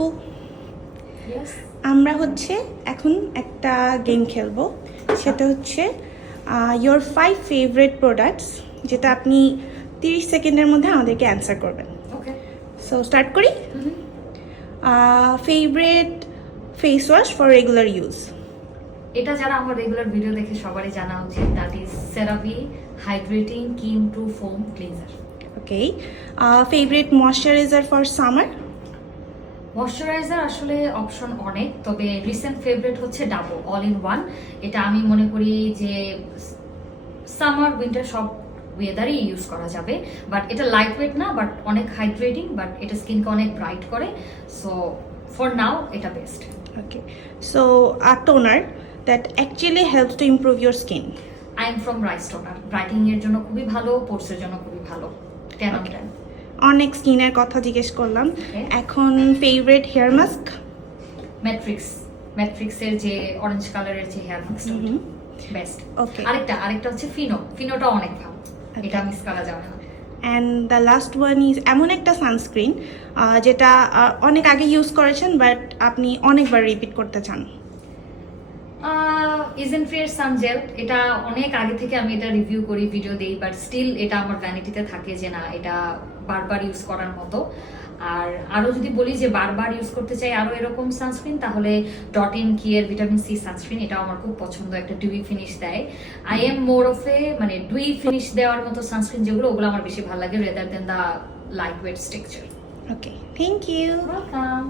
আপু Yes. আমরা হচ্ছে এখন একটা গেম খেলবো, সেটা হচ্ছে your 5 favorite products, যেটা আপনি 30 সেকেন্ডের মধ্যে আমাদেরকে অ্যান্সার করবেন। Okay. সো স্টার্ট করি। Favourite face wash for regular use? এটা যারা আমার রেগুলার ভিডিও দেখে সবারই জানা উচিত, that is CeraVe hydrating cream to foam cleanser. Okay. Favourite moisturiser for summer? Moisturiser আসলে অপশন অনেক, তবে রিসেন্ট ফেভারিট হচ্ছে ডাবো অল ইন ওয়ান। এটা আমি মনে করি যে সামার উইন্টার সব ওয়েদারই ইউজ করা যাবে, বাট এটা লাইট ওয়েট না, বাট অনেক হাইড্রেটিং, বাট এটা স্কিনকে অনেক ব্রাইট করে। সো ফর নাও এটা best. Okay, so a toner that actually helps to improve your skin? I am from rice toner, brightening এর জন্য খুবই ভালো, পোর্সের জন্য খুবই ভালো। 10 on 10। অনেক স্কিনের কথা জিজ্ঞেস করলাম, এখন ফেভারিট হেয়ার মাস্ক? ম্যাট্রিক্সের যে অরেঞ্জ কালারের যে হেয়ার মাস্কটা বেস্ট। ওকে, আরেকটা হচ্ছে ফিনোটা অনেক ভালো, এটা মিস করা যাবে না। And the last one is এমন একটা সানস্ক্রিন যেটা অনেক আগে ইউজ করেছেন বাট আপনি অনেকবার রিপিট করতে চান? ইজেনফ্রিয়ার সানজেল, এটা অনেক আগে থেকে আমি এটা রিভিউ করি, ভিডিও দেই, বাট স্টিল এটা আমার ভ্যানিটিতে থাকে যে না, এটা বারবার ইউজ করার মতো। আর আরও যদি বলি যে বারবার ইউজ করতে চাই আরও এরকম সানস্ক্রিন, তাহলে ডট ইন কিয়ের ভিটামিন সি সানস্ক্রিন, এটাও আমার খুব পছন্দ, একটা ডিউই ফিনিশ দেয়। I am more of a মানে ডুই ফিনিশ দেওয়ার মতো সানস্ক্রিন যেগুলো, ওগুলো আমার বেশি ভালো লাগে rather than the light weight structure. Okay, thank you. Welcome.